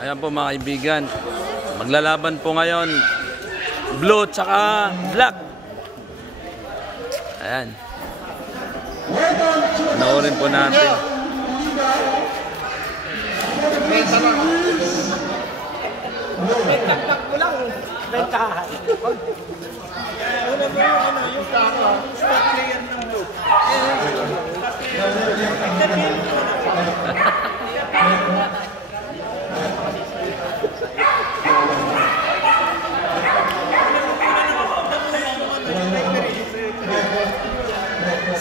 Ayan po mga kaibigan. Maglalaban po ngayon. Blue tsaka black. Ayan. Panoorin po natin. Bentak ko lang. Bentahan. Ano ba yung kaka? Start player ng blue.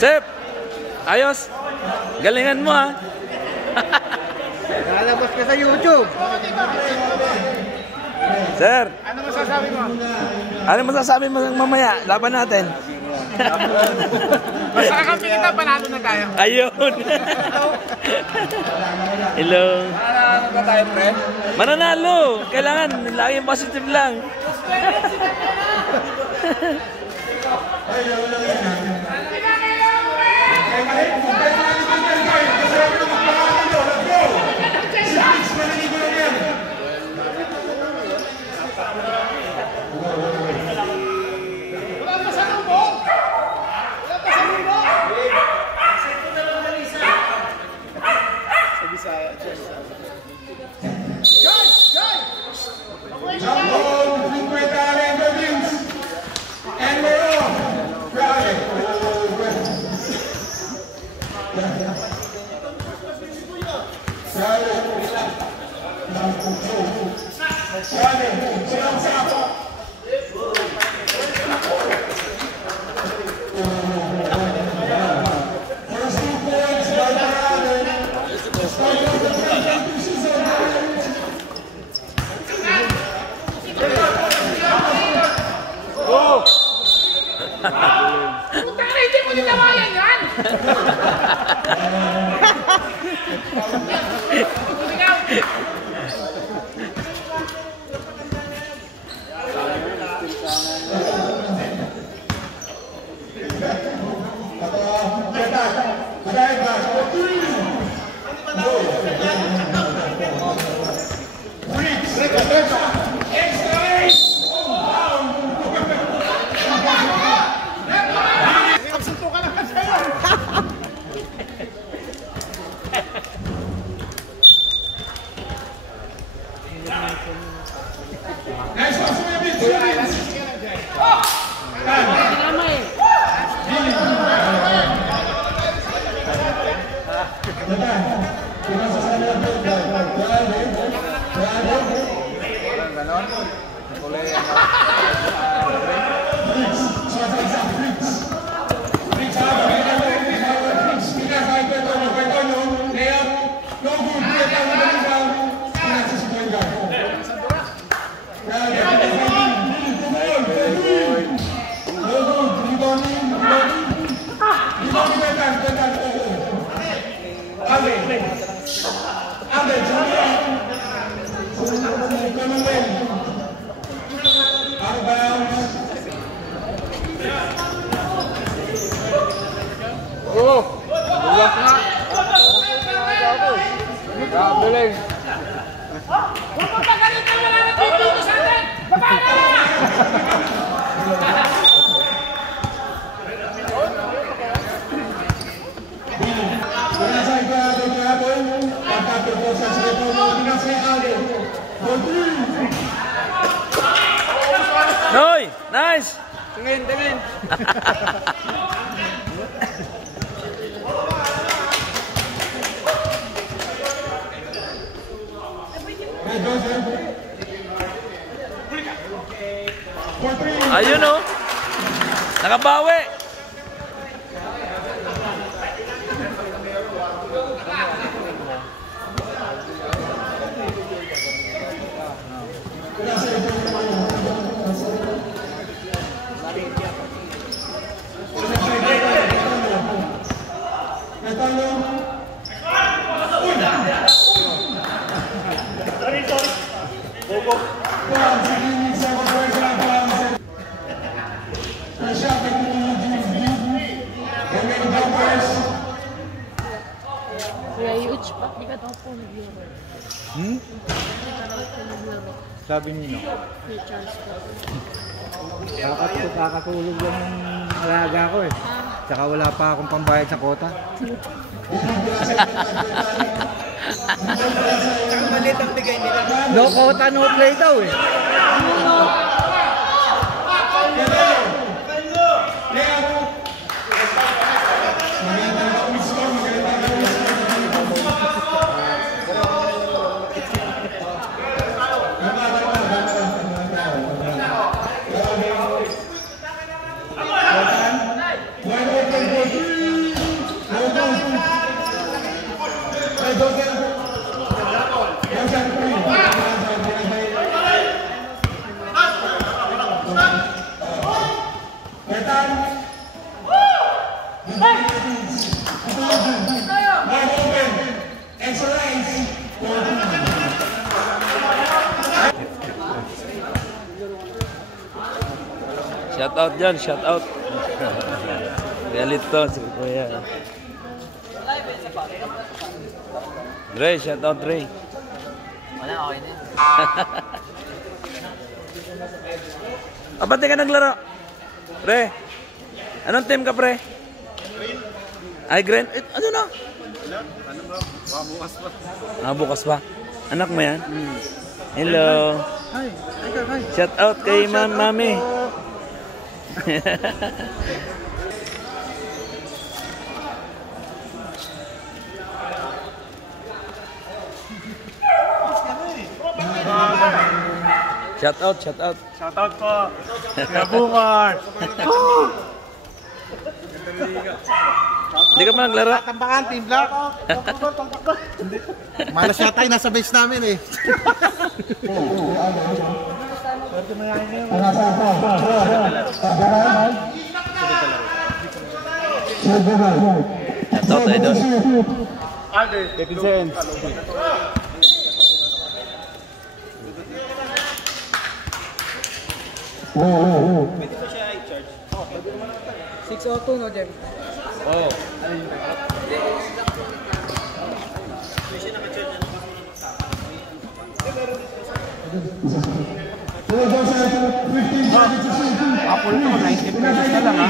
Sep! Ayos! Galingan mo ha! Lalabas ka sa YouTube. Sir! Ano masasabi mo? Ano masasabi mo mamaya? Laban natin. Basta kakampi kita, panalo na tayo. Ayun! Hello! Mananalo na tayo, pre? Mananalo! Kailangan, laging positive lang. Hindi mo nitawayan yan! Buwas nga. Gabeling. Kung magpagalit na wala na dito sa atin! Baba na! Noy! Nice! Tingin. Ayun o! Nakabawi! Kuya Yuch, ba't di ka daw po nag-viewer? Sabi niyo, Kay Charles po. kakatulog lang yung alaga ko eh. Tsaka wala pa akong pambayad sa kota. Ang malit ang bigay nila. No quota, no play daw eh. Shout out dyan, shout out. Galit to si Kuya. Dre, shout out Dre. Wala, okay na. Ba't di ka naglaro? Pre, anong team ka pre? Ay, green. Ano na? Bukas pa. Bukas pa. Anak mo yan? Hello. Hi. Shout out kay Mami. Shout out, shout out. Shout out po. Kaya Bukar. Hindi ka pa naglaro? Tambakan, Team Black. Malas yata yung nasa base namin eh. Shout out idol. Represents. 602 no, Jem? Oh. Apple to, 90 pesos na lang ha.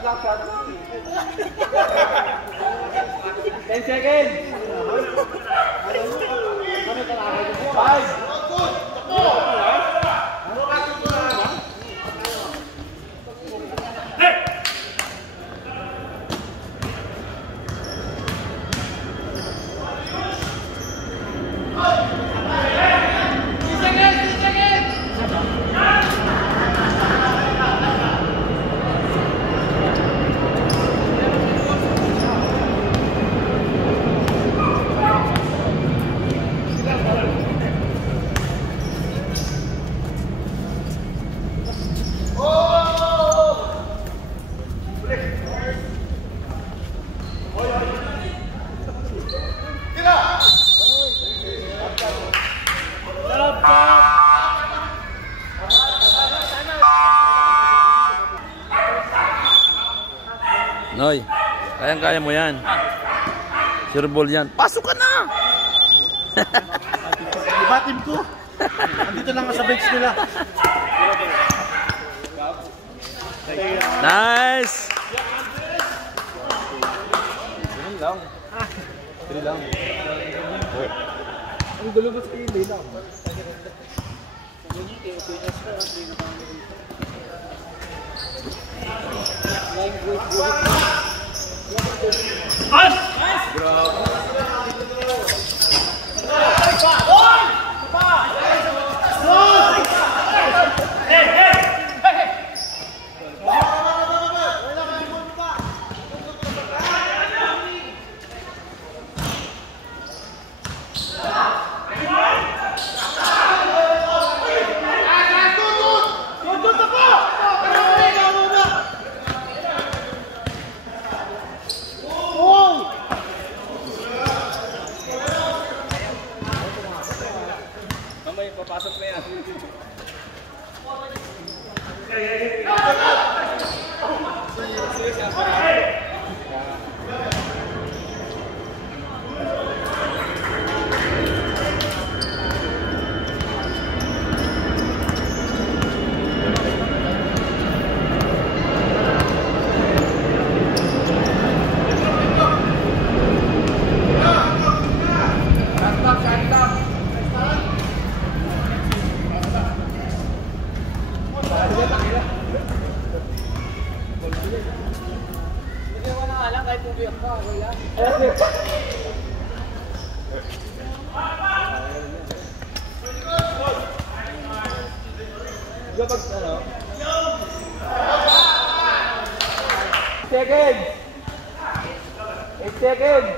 Shot lang. 10 seconds. 5. Noy, kayang-kaya mo yan. Sure ball yan. Pasok ka na! Iba team ko. Andito lang sa bench nila. Nice! 3 lang. Ang gulo ba sa ili lang? Papasok na yan. Seconds. 8 seconds.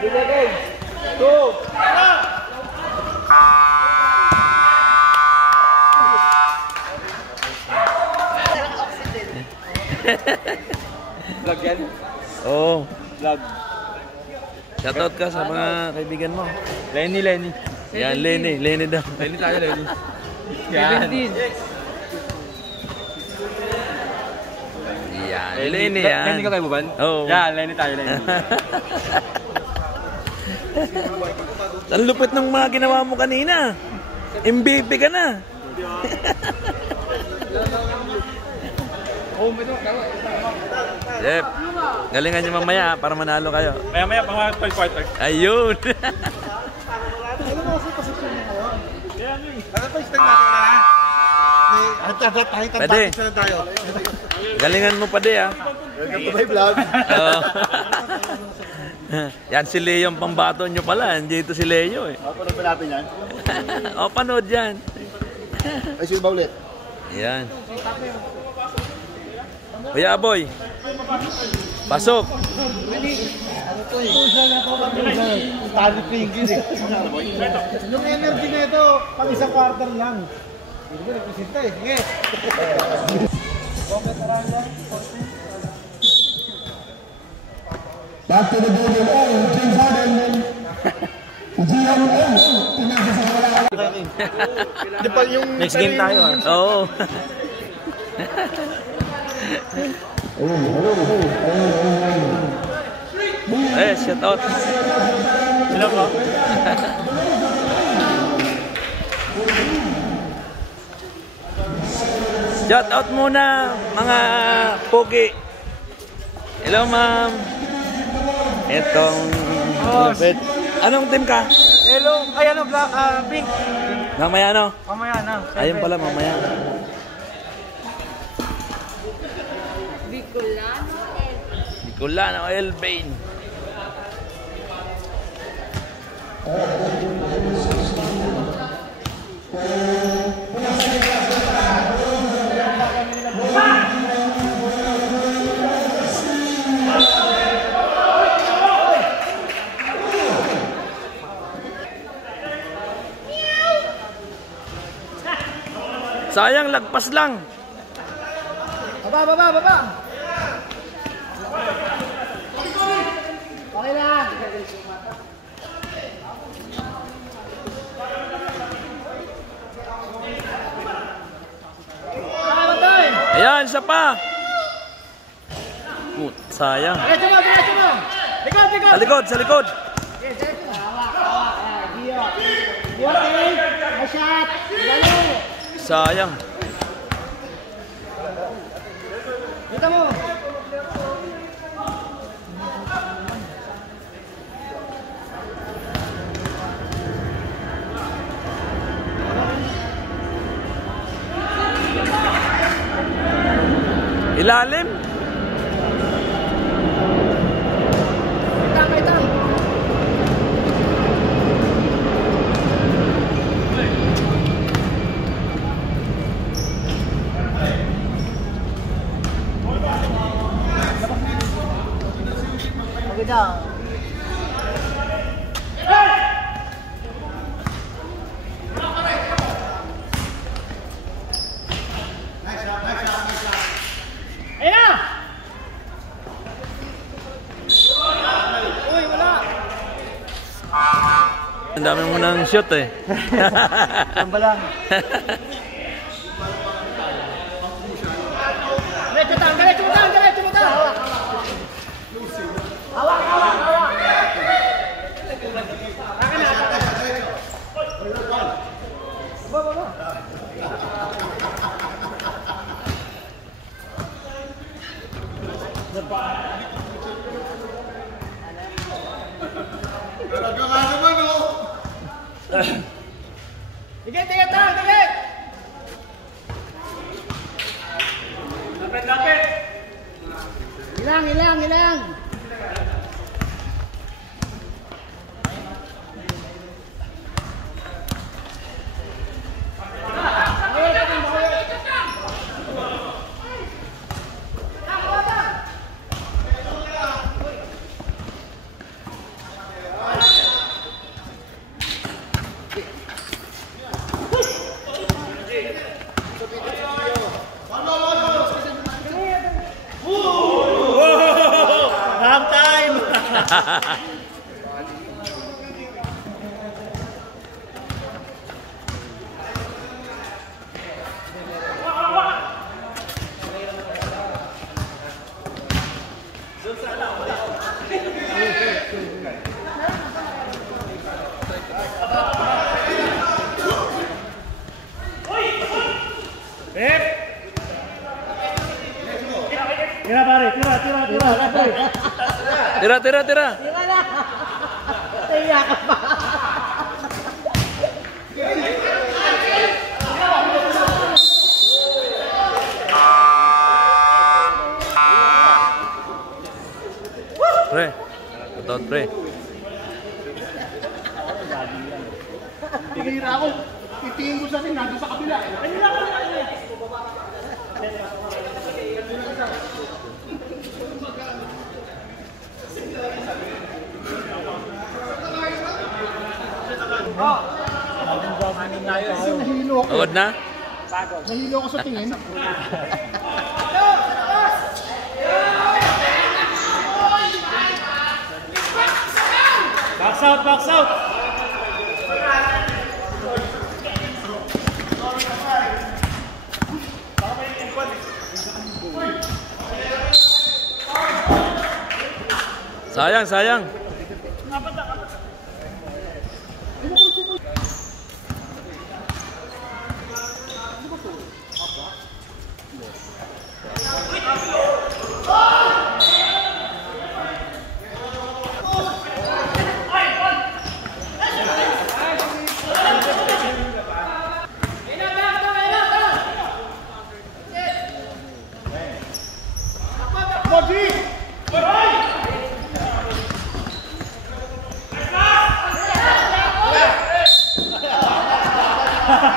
3 seconds. 2. Vlog yan? Oo. Vlog. Shoutout ka sa mga kaibigan mo. Lenny. Yan, Lenny daw. Lenny tayo, Lenny. Yan. Yan, Lenny yan. Lenny ka kayo, Buban? Oo. Yan, Lenny tayo, Lenny. Ang lupit ng mga ginawa mo kanina. MVP ka na. Yep. Galingan nyo mamaya para manalo kayo. Maya, pang 12 quarter. Ayun. Ano mo sa posisyon niya ngayon? Ano pa istang natin na? Pwede. Tayo. Galingan mo pa di ah. Welcome to my vlog. Oo. Yan si Leo ang pambato nyo pala. Hindi ito si Leo eh. Panood ba natin yan? O, panood yan. Ay, sino ba ulit? Yan. Kuya Aboy. Pasok. Tali pinggir eh. Yung energy na ito, pang isang quarter lang. Hindi ko representa eh. Sige. Back to the building. Oh, James Harden. GMA. Pinasa sa wala. Di pa yung... Next game tayo ah. Oo. Oh, shout out. Hello po. Shout out muna mga pogi. Hello ma'am. Itong anong team ka? Hello. Ay, ano, black, pink. Mamaya ano? Mamaya na. Ayun pala mamaya. Bicolano Elbain. Sayang, lagpas lang. Baba. Okay lang. Ayan, isa pa. Sayang. Diretso mo. Likod. Sa likod. Shot. Lalo. Sayang. Dito mo. Ilalim. Itang. Okay daw. Ang dami mo nang shoot eh. Tamba lang. Diretso mo tayo. Hawak. Baba. Dikit. Lapit. Hilang. Half time. Tira pare, tira. Tira. Iyak ka pa. Pre. Betot, pre. Tingin ako. Titingin ko sa akin, nandun sa kabila. Nahilo ako. Pagod na? Nahilo ako sa tingin. Box out. Sayang, sayang.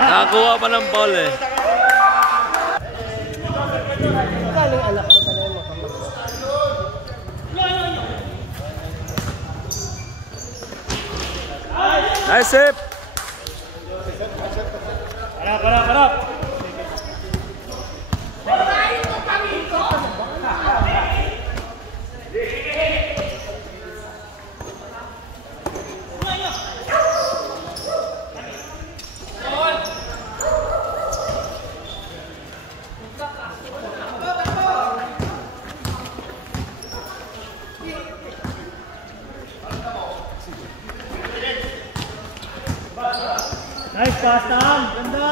Nakakuha pa ng ball eh. Nice sip. Harap. Nice pass, Tan. Ganda.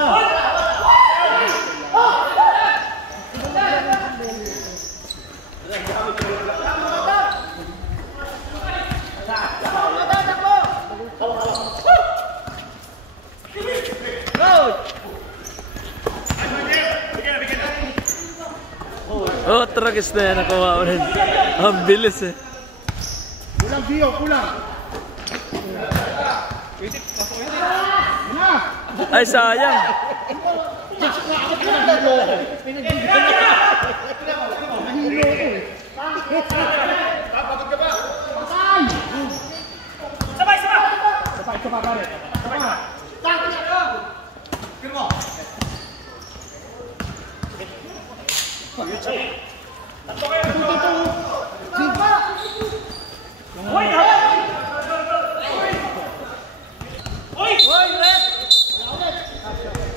Oh, tragis na yan. Nakuha ulit. Ang bilis eh. Kulang, Gio, kulang. Ay, sayang.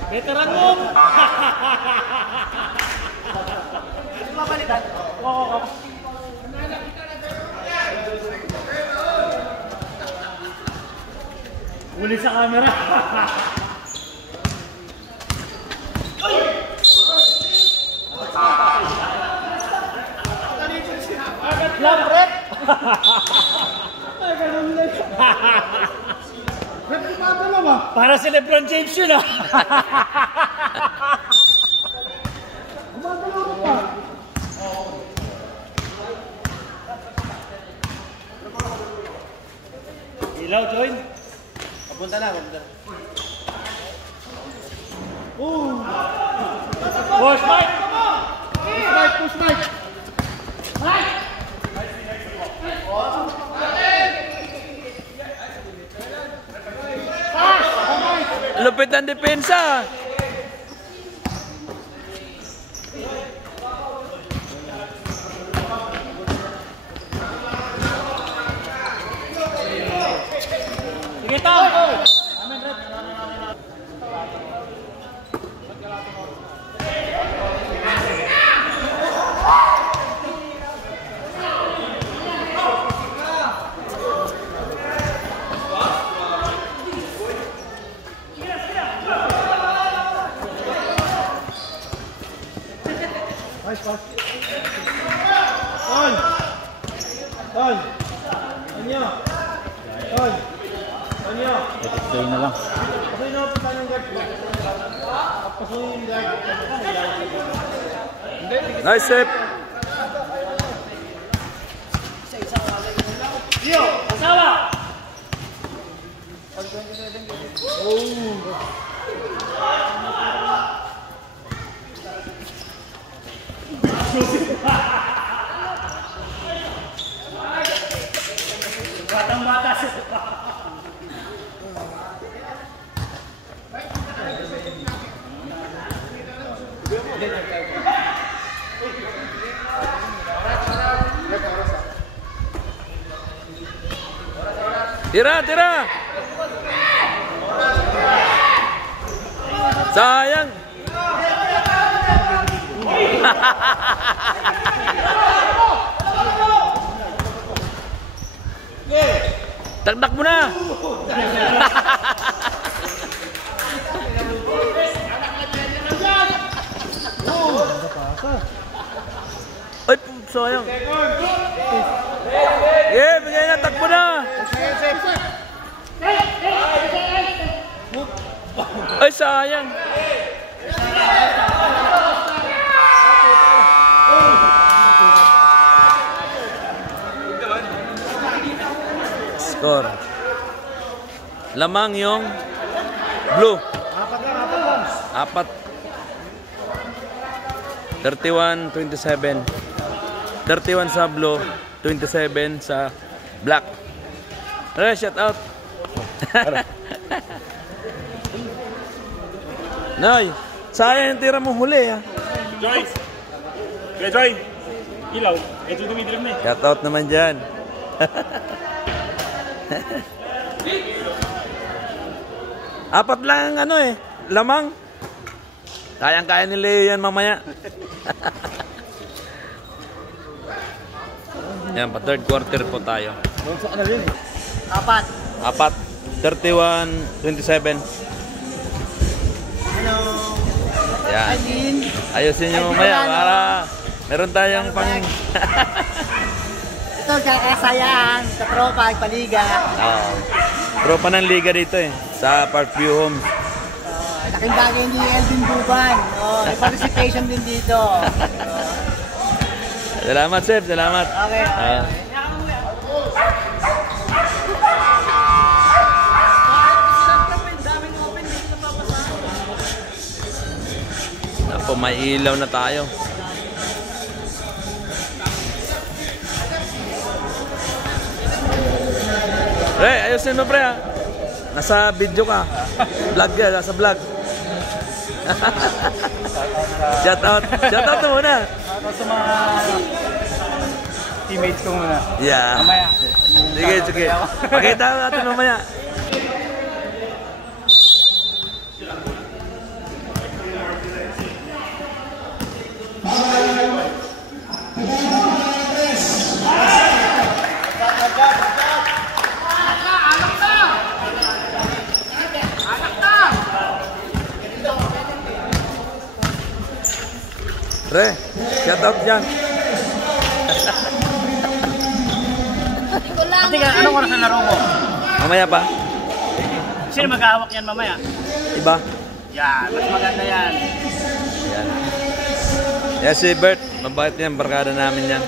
Veteran mo. Uli sa camera. Labret. Para si LeBron James yun ah. Ilaw, join. Papunta na. Push, Mike. Push, Mike. Lupit ang depensa. Sige, Tom. Nice pass. Tol. Anya. Stay na lang. Pasuyin na punta ng guard. Pasuyin yung guard. Nice sip. Gio, asawa. Batang-bata siya. Tira, tira. Sayang. Takdak mo na! Ay, sayang. Bigay na, takbo na! Ay, sayang. Score. Lamang yung blue. Apat. 31-27. 31 sa blue, 27 sa black. Shout out. Noy, sayang yung tira mo huli ah. Joy! Kaya Joy! Ilaw, medyo dumidilim na eh. Shout out naman dyan. Apat lang ang lamang. Kayang-kaya ni Leo yan mamaya. Yan, pa third quarter po tayo. Apat. 31-27. Yan. Ayusin nyo mamaya para meron tayong pang... Ito, kakasayaan sa tropa, paliga. Tropa ng liga dito sa Parkview Homes. Laking bagay ni Elvin Buban. May participation din dito. Salamat, Chef. Salamat. Okay. Napo, may ilaw na tayo. Pre, ayusin mo pre ha. Nasa video ka. Vlog ka, nasa vlog. Shout out. Shout out mo muna. Sa mga teammates ko muna. Yeah. Mamaya. Sige. Pakita natin mamaya. Pre, shout out dyan. Anong oras na laro mo? Mamaya pa. Sino mag-ahawak yan mamaya? Iba. Yan, mas maganda yan. Yan. Yan si Bert. Mabait yan. Barkada namin yan.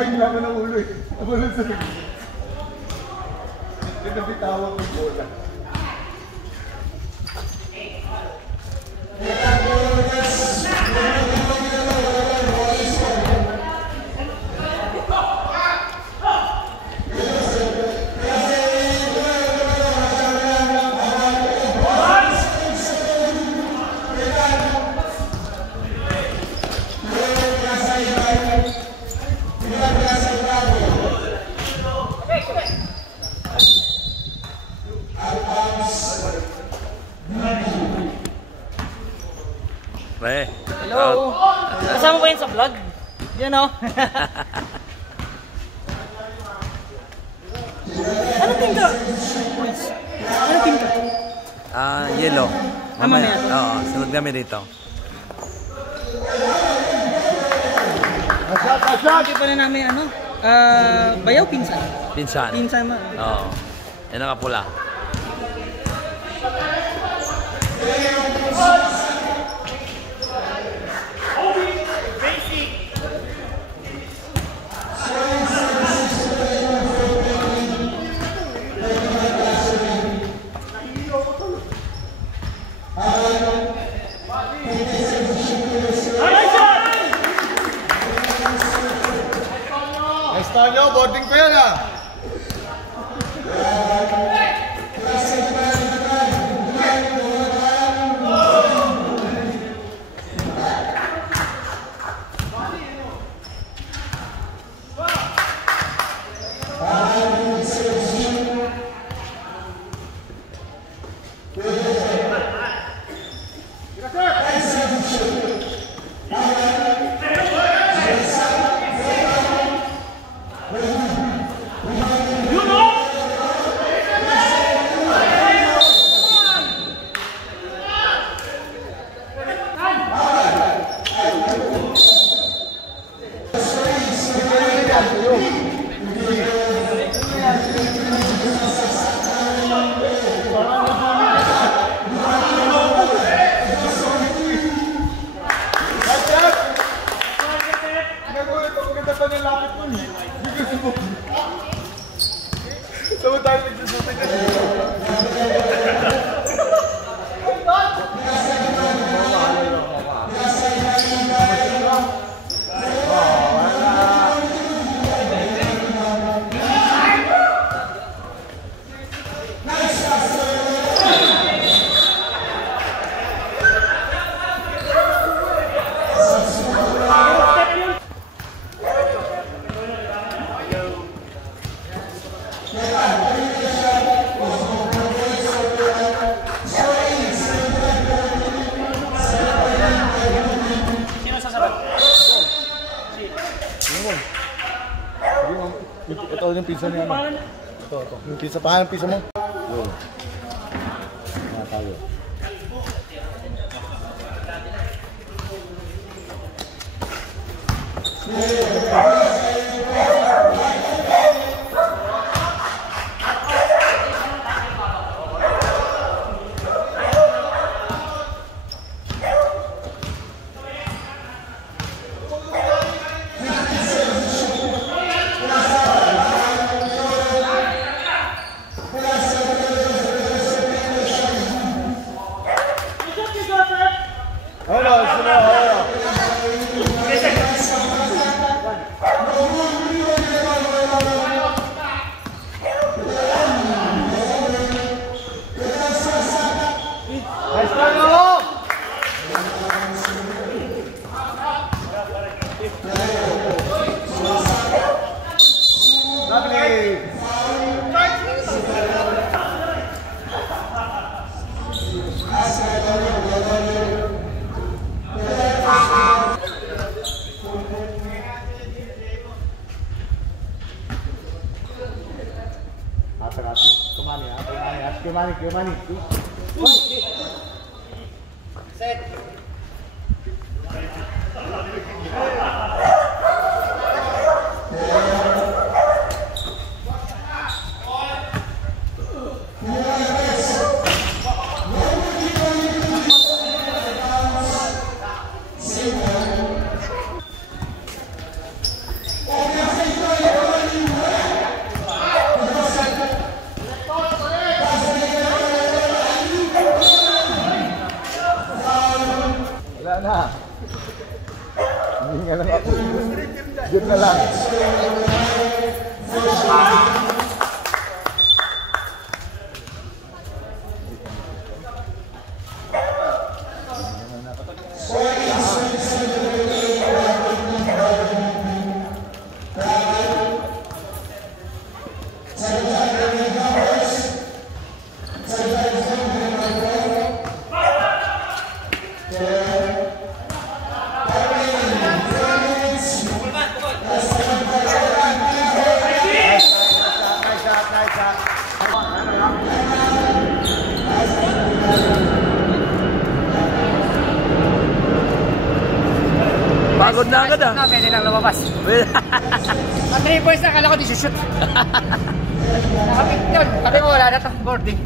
Bigla ka ng ulo eh. Ito bitawag ng bola. Pre. Hello. Kasama ko yan sa vlog. Yan o. Ano team ka? Ano team ka? Yellow. Mamaya. Oo, sunod kami dito. Hindi pa na namin bayaw pinsan. Pinsan. Pinsan ma. Oo. Yan ang kapula. Nice to nyo, boarding ko yan ah. ng lapit mo niya. Hindi ko Sama tayo nagsusutin ka. Ito yung pizza niya. Ito. Yung pizza, paano yung pizza mo? Yun. Tayo. Kemana? Set. Na. Hindi nga lang ako. Yun na lang. Pagod na agad ah. Pwede lang lumabas. 3 points na, kala ko di shoot. Nakapit yun. Sabi mo wala na itong boarding.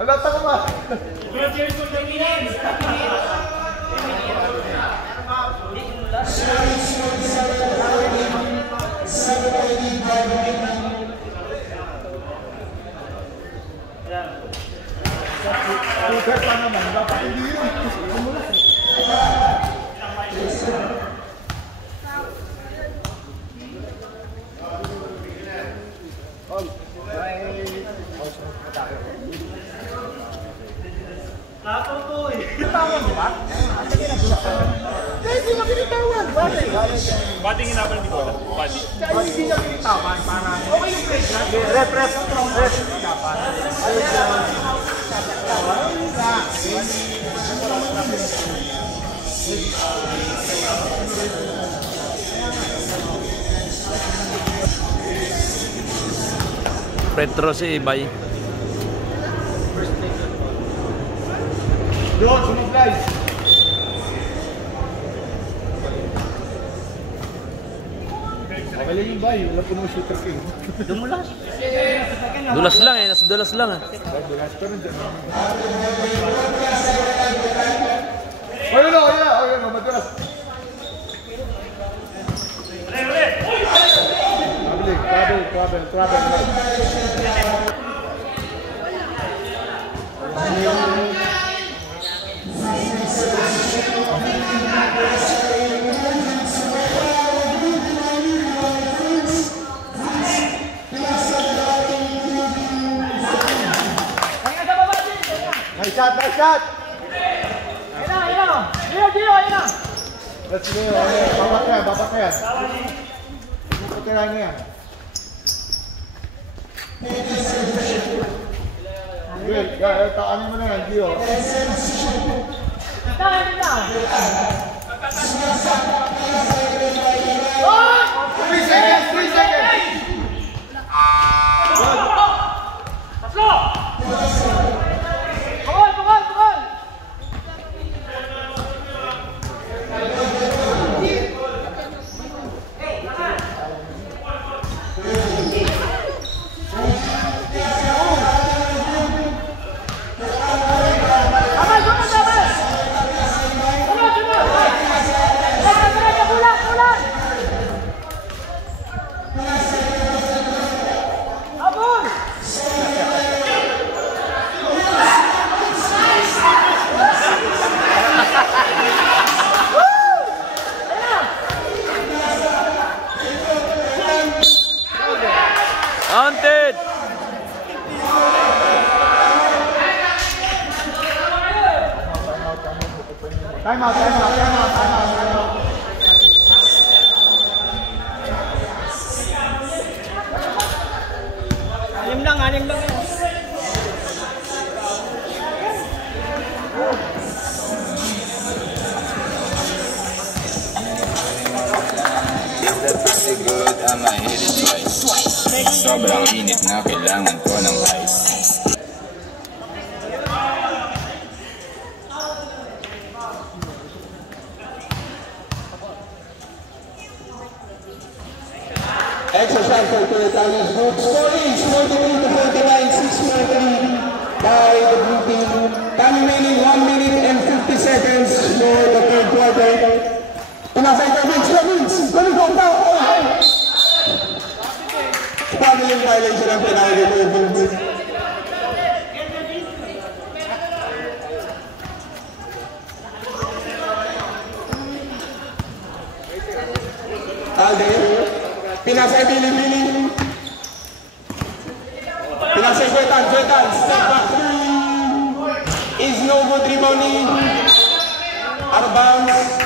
Alata ko ba? Super pa naman, dapat hindi yun. Tama mo ba? hindi na binitawan. Bakit? Bating inabal ni Bola. Bati. Hindi na binitawan para... Okay yung play. Ref. Dapat. Petro si Ibay. Doon, sumublay. Magaling yung bay, wala po nung shooter king. Dumulas. Dulas lang eh, nasa dulas lang ah. Dulas pa rin dyan. Ayun, madulas. Travel. Nice shot! Ayun na! Let's go, babat na yan. Putirahan niya yan. Good, taanin mo na yan, Gio. 3 seconds! Counted! Time out. Alim lang. Pretty good, I might hit it twice. Sobrang init na kailangan ko ng ice. Exercise for Italians group. Scoring 43-49, 6-3 by the blue team. Time remaining 1 minute and 50 seconds for the third quarter. Pinasay ka, Vince. Go down. Traveling violation ang penalty for Vince. Alden. Pinasay Billy. Pinasay Kwetan. Step back three. Is no good rebounding. Out of bounds.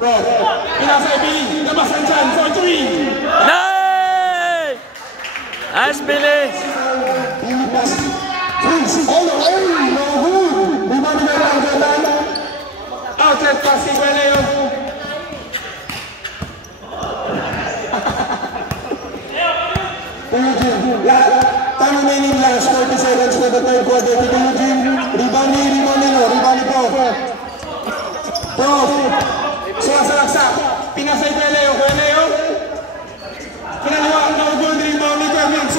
Bro, pinasay Billy. Nabasan dyan for three. Nice, Billy! All the way. No good. Rebound by Kwetan. Outlet pass si Leo. Time remaining last 40 seconds for the third quarter. Rebound po. Bro, sumasalaksak. Pinasay kay Leo. Kinaliwa ang no-good rebound ni Kevins.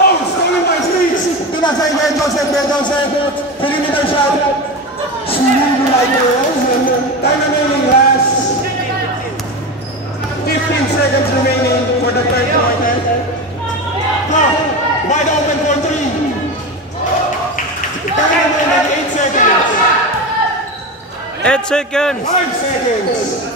Oh, stolen by Streets. Pinasay kay Joseph. Perimeter shot. Swing like a rose. Time remaining last 15 seconds remaining for the third quarter. Clock wide open for three. Time remaining 8 seconds. 8 seconds! 5 seconds.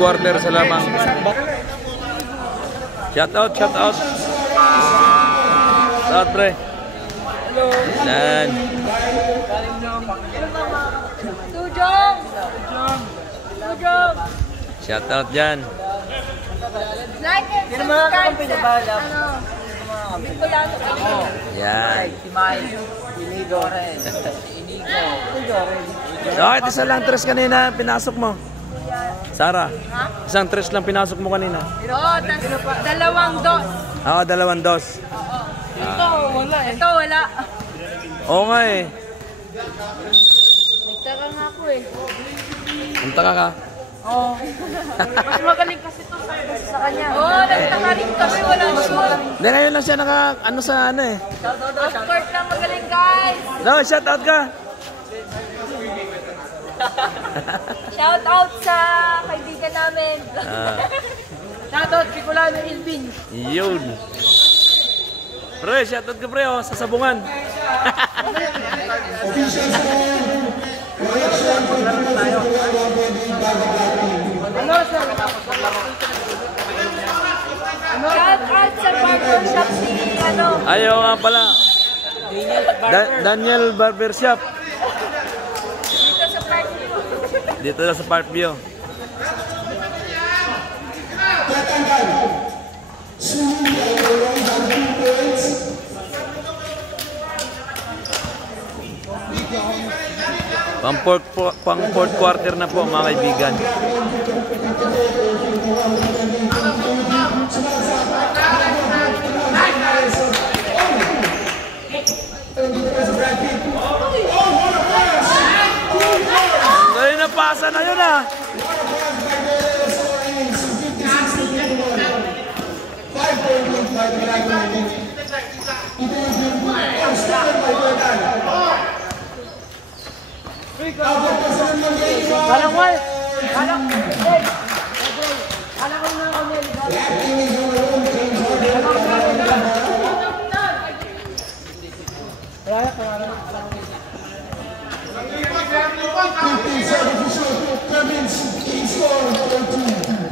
quarter sa lamang. Shout out, shout out. Shout out, pre. Dan. Tujong! Shout out dyan. Like and subscribe sa, Bicolano. Yan. Si Mike, Inigo rin. Inigo rin. Bakit isa lang tres kanina pinasok mo? Sarah, Ha? isang tres lang pinasok mo kanina. Oo, tas dalawang dos. Ako, 2. Ito, wala eh. Ito, wala. Oo nga eh. Nagtaka nga ako eh. Punta ka ka. Oo. Mas magaling kasi ito sa kanya. Oo, nagtaka rin kami. Walang shoot. Hindi, ngayon lang siya ano sa ano eh. Of course lang magaling, guys. No, shout out ka. Shout out sa kaibigan namin. Shout out Bicolano Ilvin. Yun. Pre, shout out ka pre oh, sa sabungan. Officials score. Correction for the Shout out sa barbershop ni ano. Ayaw nga pala. Daniel Barbershop. Dito sa Parkview. Dito na sa Parkview. Tatanggal. Sunod ay Roy have 2 points. Pang fourth quarter na po mga kaibigan. Ngayon na pasa na yun ah.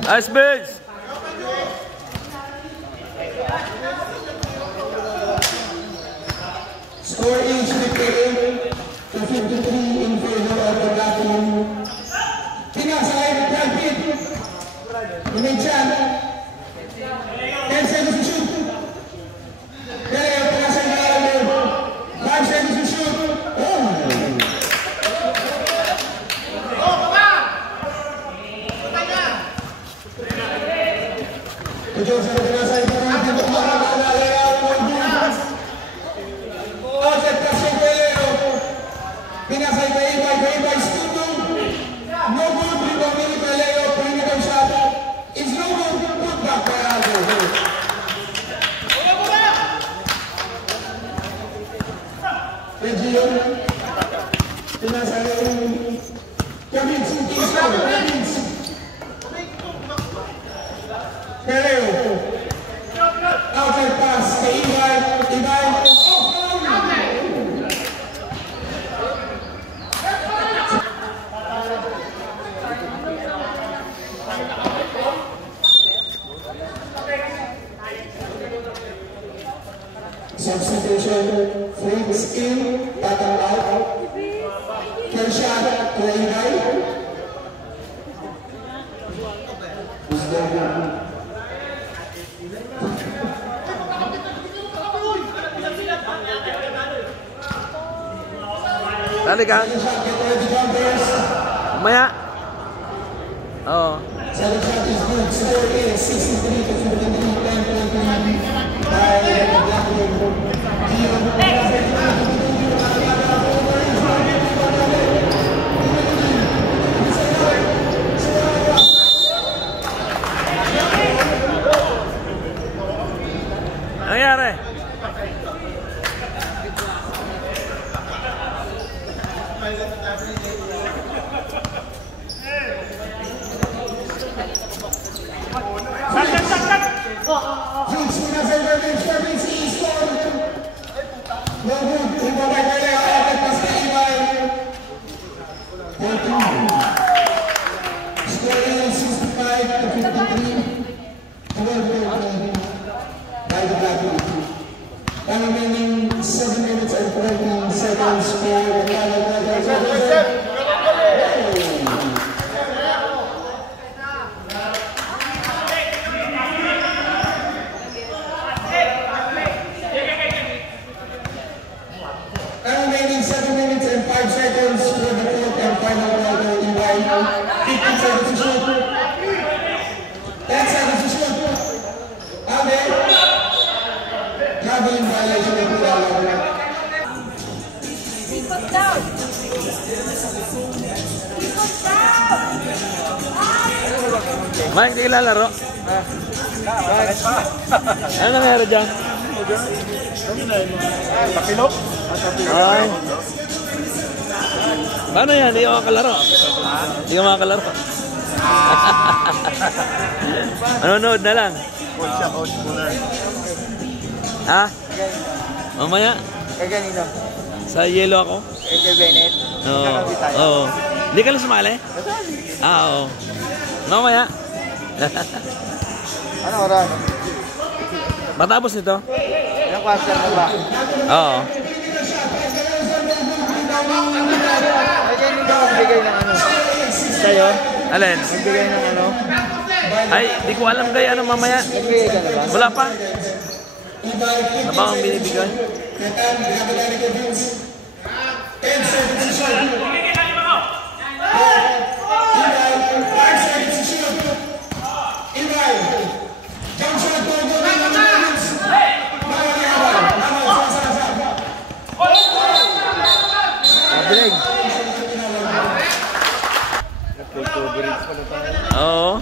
Ice Bigs. Score is 58 to 53 in favor of the black team. Pinasay, Brad Pitt. Inenchant. 10 seconds to shoot. Galeo, pinasay na Galeo. 5 seconds to shoot. Joseph pinasay pa natin ito para makalalayaw ng bukas. Outlet pass from Galeo. Pinasay pa Ibay, Stutong. No good, rebound ni Galeo, pinigay shot. It's no good, put back by Aldo. Regio. Pinasay na Cummins, Cummins. Galeo. Outlet pass kay Ibay. Substitution, Fritz in, Tatang out. Kershad, Ibay. Dali ka. Maya. Oo. Second shot is good. Score is 63 to 53, 10-23 by the Black Team. Nangyari? Score is 65 Mike, hindi ka lalaro? Ano nangyari dyan? Tapilok? Ay. Paano yan? Hindi ka makakalaro. Hindi ka makakalaro. Manonood na lang. Coach muna. Ha? Mamaya? Kaya ganito. Sa yellow ako? Kaya Bennett. Oo. Oo. Hindi ka lang sumali? Oo. Mamaya. Ano oras? Matapos nito? Ilang quarter na ba? Oo. Kaya ganito magbigay ng ano. Sa'yo? Alin? Magbigay ng ano. Ay, di ko alam kaya ano mamaya. Magbigay ka na ba? Wala pa. Ano ba ang binibigay? Mabilig. Oo.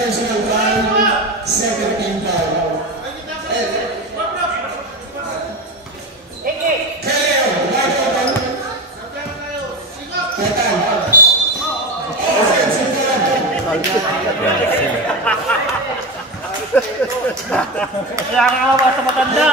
Personal foul, second team foul. Kaya kakawa sa matanda.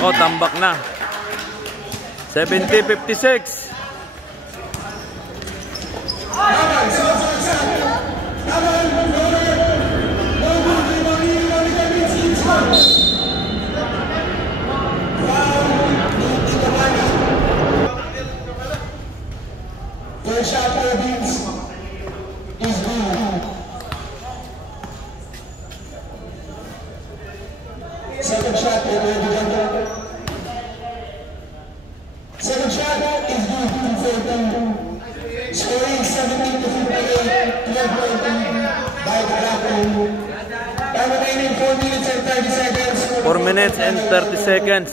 Ako, tambak na. 70-56. First shot for the Beats is good. Second shot for the Beats. Second shot is good for the scoring 17-58, 12-point by the Blackburn. Time remaining 4 minutes and 30 seconds. 4 minutes and 30 seconds.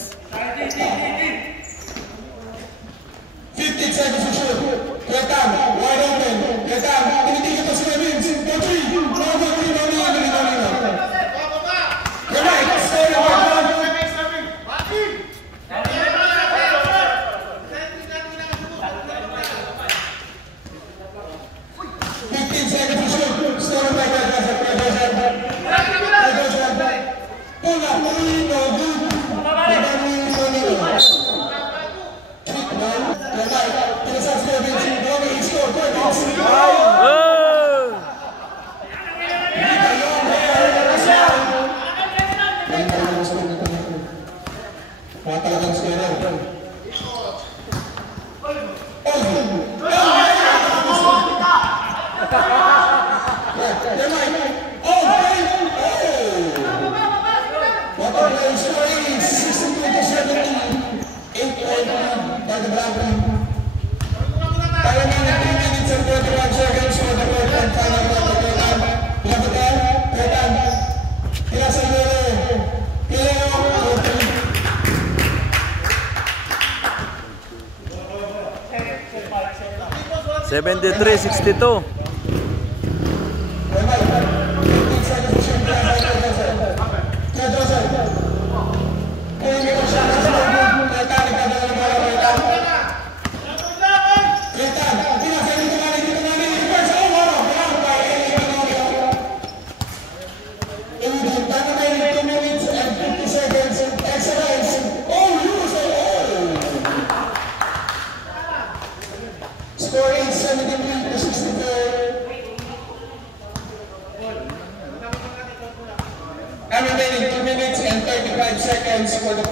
15 seconds to shoot. Ketam, wide open. Ketam, tinitigil pa sila Vince. Go 3. No, go 3. No, no, no, no, no. You're right. Stay on one. 15 seconds to shoot. Stay on back. Pull up. No good.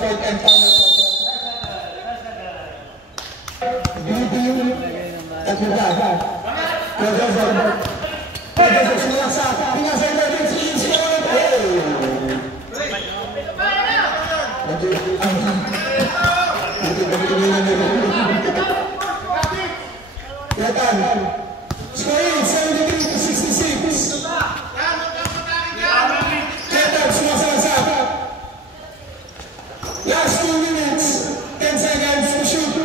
fourth and final contest. Blue team, at the back. Scoring 73-66. Last 2 minutes, 10 seconds to shoot.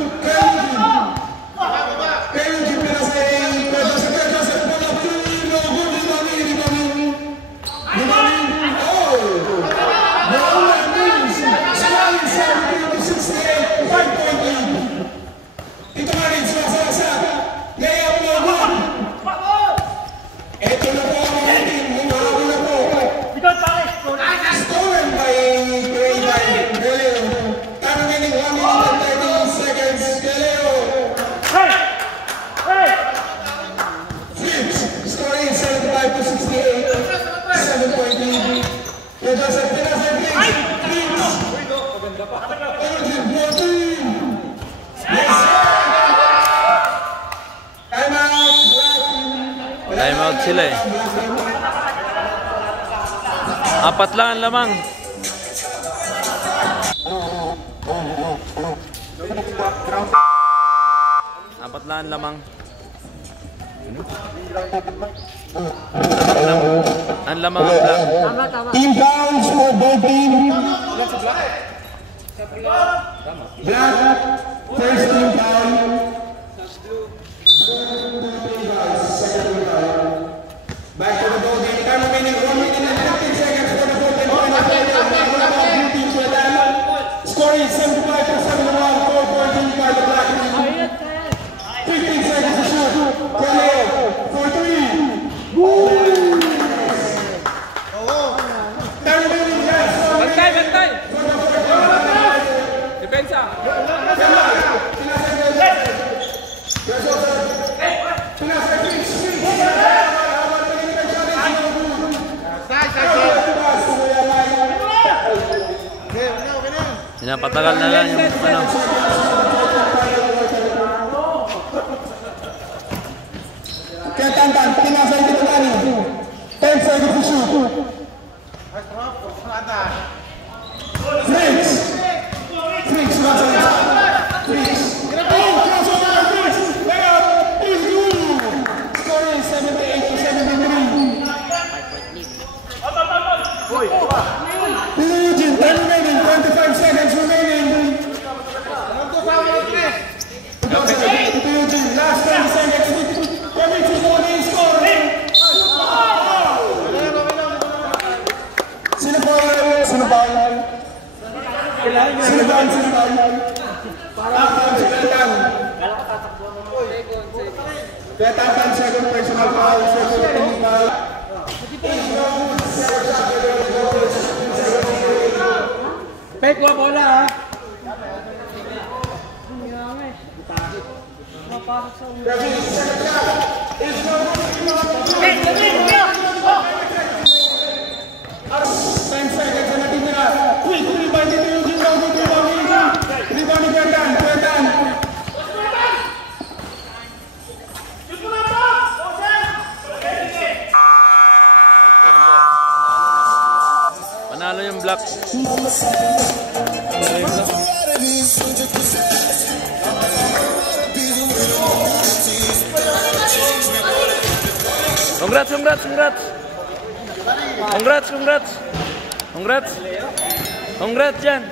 Time out sila eh. 4 lang ang lamang. Apat lang ang lamang. Ang lamang ang black. Team fouls for both teams. Black, first team foul. Back to the ball game. Time remaining 1 minute and 15 seconds for the fourth and final quarter. Scoring 75-71, 4-14 by the black team. 15 seconds to shoot. Kelly for 3. Time remaining last 1 minute. Bantay! Depensa! Pinapatagal na lang yung ano. Kaya Tantan, pinasay dito na niyo. 10 seconds to shoot. Freaks! Freaks, masay. Freaks. Scoring 78-73. Eugene, 10 remaining, 25 seconds remaining. Eugene, last 10 seconds. Committee for the score. Sino ba? Sino ba? Sino ba? Sino ba? Kaya Tantan, second personal foul, second team foul. Pek, wala bola ha. Panalo yung black. Congrats, congrats, congrats. Congrats, congrats. Congrats. Congrats, Jan.